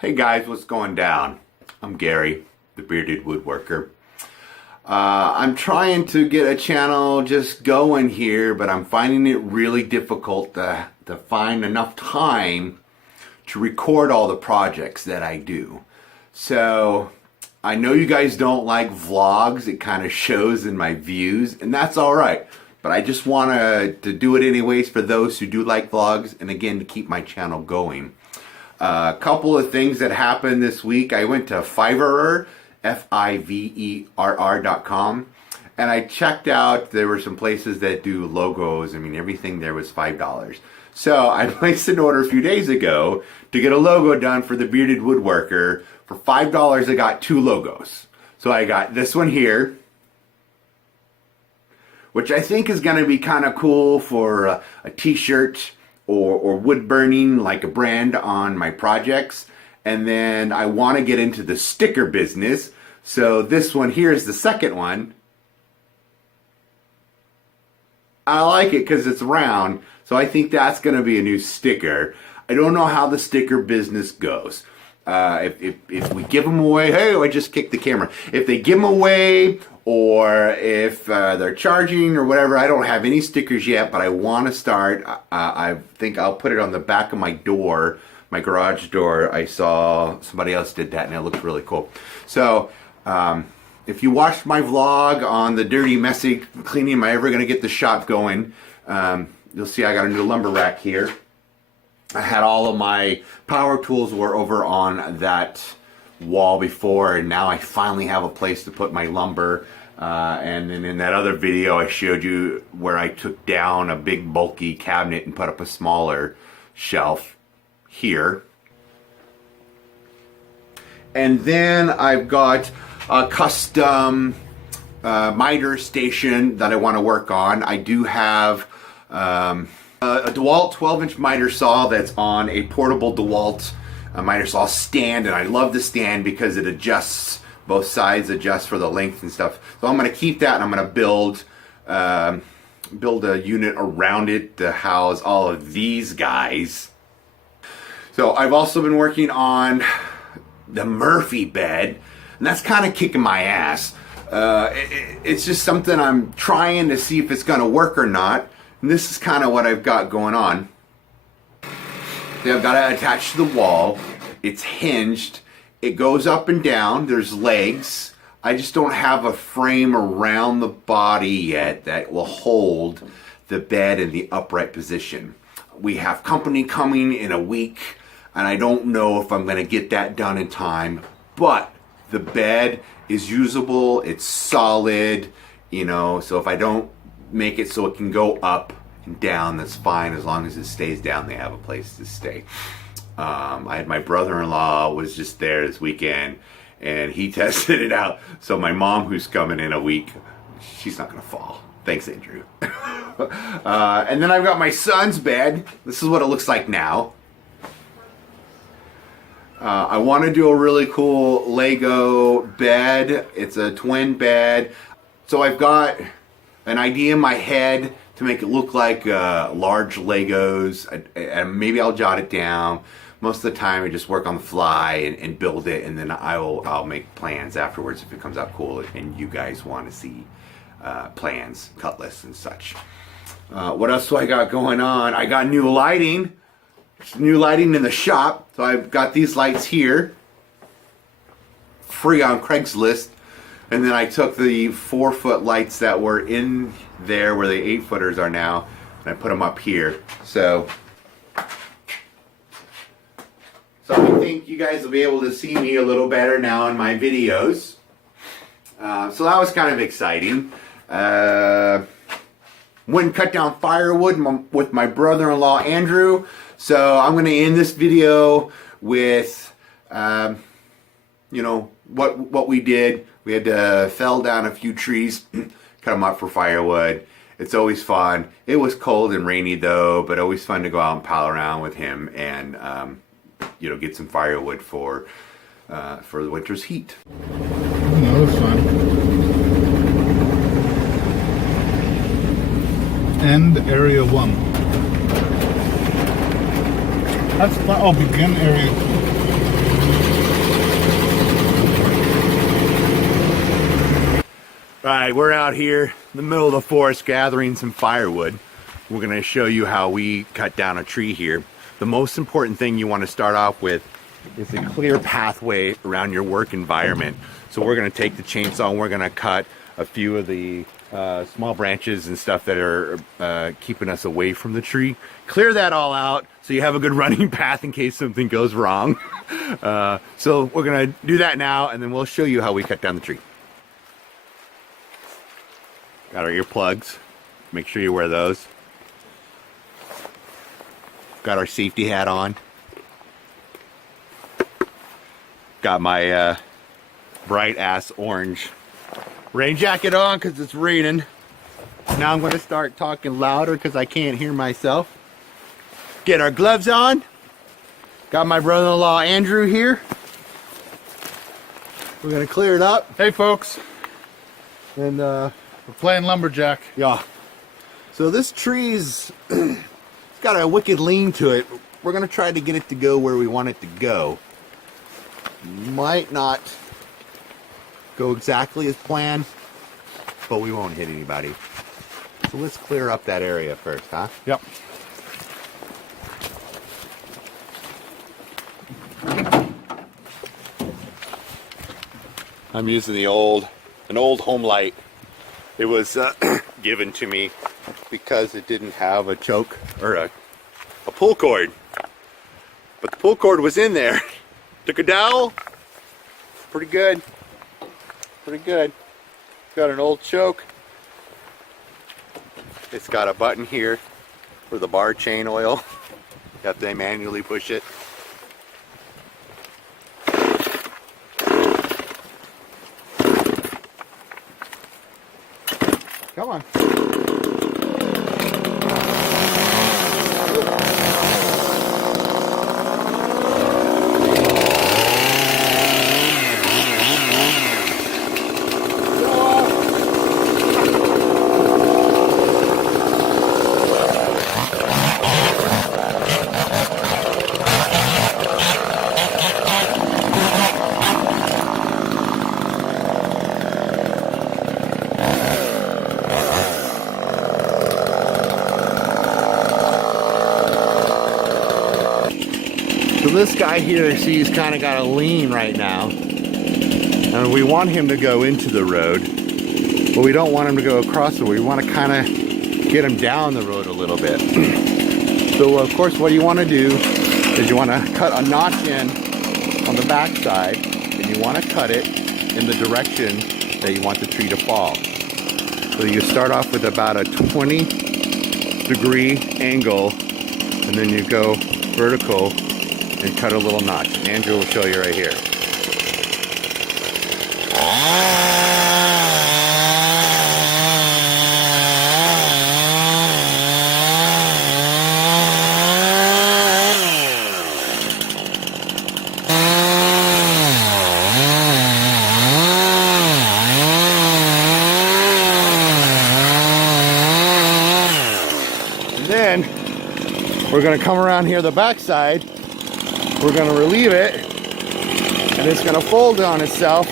Hey guys, what's going down? I'm Gary, the bearded woodworker. I'm trying to get a channel just going here, but I'm finding it really difficult to find enough time to record all the projects that I do. So I know you guys don't like vlogs. It kind of shows in my views, and that's all right. But I just want to do it anyways for those who do like vlogs, and again, to keep my channel going. A couple of things that happened this week. I went to Fiverr, Fiverr.com, and I checked out, there were some places that do logos. I mean, everything there was $5. So I placed an order a few days ago to get a logo done for the Bearded Woodworker. For $5, I got 2 logos. So I got this one here, which I think is going to be kind of cool for a t-shirt or wood burning, like a brand on my projects. And then I want to get into the sticker business. So this one here is the second one. I like it because it's round. So I think that's going to be a new sticker. I don't know how the sticker business goes. If we give them away, hey, I just kicked the camera. If they give them away, or if they're charging or whatever, I don't have any stickers yet, but I want to start. I think I'll put it on the back of my door, my garage door. I saw somebody else did that, and it looks really cool. So if you watched my vlog on the dirty, messy cleaning, am I ever going to get the shop going? You'll see I got a new lumber rack here. I had all of my power tools were over on that wall before, and now I finally have a place to put my lumber. And then in that other video I showed you where I took down a big bulky cabinet and put up a smaller shelf here. And then I've got a custom miter station that I want to work on. I do have a DeWalt 12-inch miter saw that's on a portable DeWalt miter saw stand, and I love the stand because it adjusts, both sides adjust for the length and stuff. So I'm going to keep that, and I'm going to build a unit around it to house all of these guys. So I've also been working on the Murphy bed, and that's kind of kicking my ass. It's just something I'm trying to see if it's going to work or not. And this is kind of what I've got going on. I've got it attached to the wall. It's hinged. It goes up and down. There's legs. I just don't have a frame around the body yet that will hold the bed in the upright position. We have company coming in a week, and I don't know if I'm going to get that done in time. But the bed is usable. It's solid, you know, so if I don't make it so it can go up and down, that's fine. As long as it stays down, they have a place to stay. I had my brother-in-law was just there this weekend, and he tested it out. So my mom, who's coming in a week, she's not gonna fall. Thanks, Andrew. And then I've got my son's bed. This is what it looks like now. I want to do a really cool Lego bed. It's a twin bed. So I've got an idea in my head to make it look like large Legos, and maybe I'll jot it down. Most of the time I just work on the fly and build it, and then I'll make plans afterwards if it comes out cool and you guys want to see plans, cut lists and such. What else do I got going on? I got new lighting. New lighting in the shop. So I've got these lights here, free on Craigslist. And then I took the 4-foot lights that were in there where the 8-footers are now, and I put them up here. So I think you guys will be able to see me a little better now in my videos. So that was kind of exciting. Went and cut down firewood with my brother-in-law Andrew. So I'm going to end this video with, you know, what we did. We had to fell down a few trees, cut them up for firewood. It's always fun. It was cold and rainy though, but always fun to go out and pal around with him and you know, get some firewood for the winter's heat. That was fun. End area 1. That's fun. Oh, begin area 2. Alright, we're out here in the middle of the forest gathering some firewood. We're going to show you how we cut down a tree here. The most important thing you want to start off with is a clear pathway around your work environment. So we're going to take the chainsaw and we're going to cut a few of the small branches and stuff that are keeping us away from the tree. Clear that all out so you have a good running path in case something goes wrong. So we're going to do that now, and then we'll show you how we cut down the tree. Got our earplugs. Make sure you wear those. Got our safety hat on. Got my bright ass orange rain jacket on because it's raining. Now I'm going to start talking louder because I can't hear myself. Get our gloves on. Got my brother-in-law Andrew here. We're going to clear it up. Hey folks, And we're playing lumberjack. yeah. So this tree's it's got a wicked lean to it. We're going to try to get it to go where we want it to go. Might not go exactly as planned, but we won't hit anybody. So let's clear up that area first, huh? Yep. I'm using an old home light. It was given to me because it didn't have a choke or a pull cord. But the pull cord was in there. Took a dowel. Pretty good. Pretty good. Got an old choke. It's got a button here for the bar chain oil. You have to manually push it. Come on. So this guy here, see, he's kind of got a lean right now. And we want him to go into the road, but we don't want him to go across the road. We want to kind of get him down the road a little bit. So of course what you want to do is you want to cut a notch in on the back side, and you want to cut it in the direction that you want the tree to fall. So you start off with about a 20-degree angle, and then you go vertical and cut a little notch. Andrew will show you right here. And then we're going to come around here the back side. We're going to relieve it, and it's going to fold on itself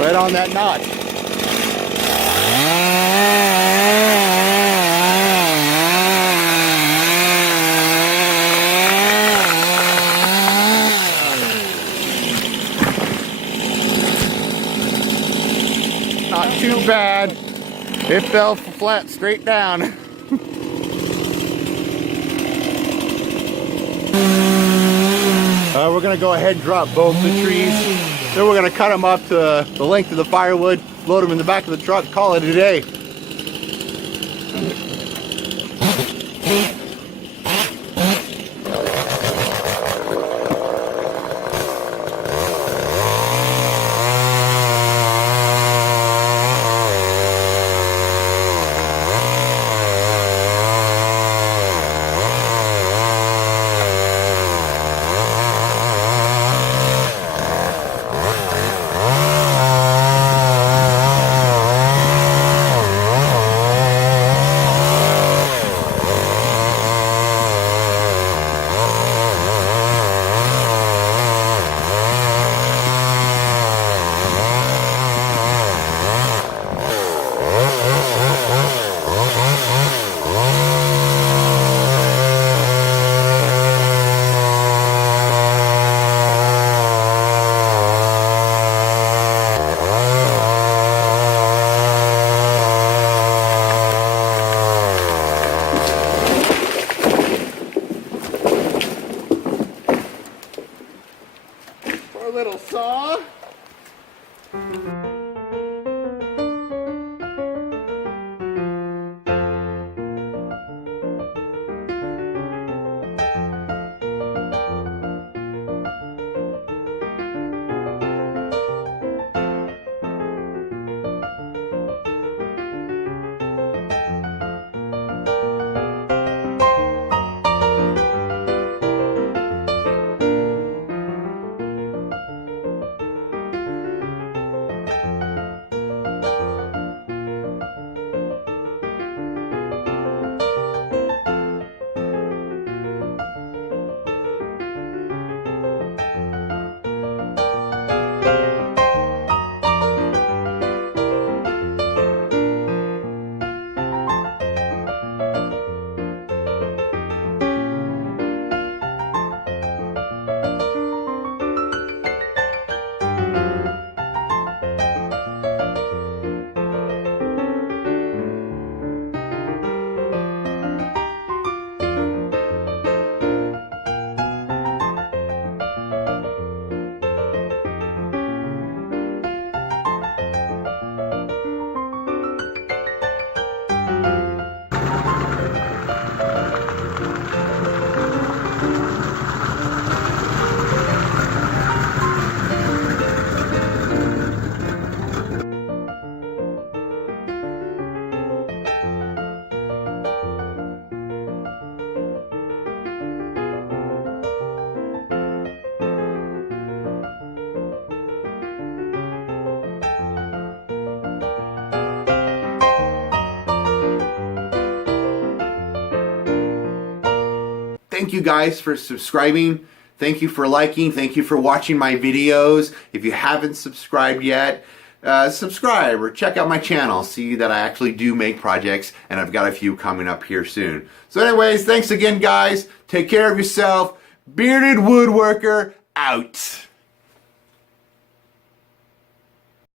right on that notch. Not too bad. It fell flat straight down. We're going to go ahead and drop both the trees. Then we're going to cut them up to the length of the firewood, load them in the back of the truck, call it a day. Our little saw. Thank you guys for subscribing. Thank you for liking. Thank you for watching my videos. If you haven't subscribed yet, subscribe or check out my channel. See that I actually do make projects, and I've got a few coming up here soon. So anyways, thanks again, guys. Take care of yourself. Bearded Woodworker out.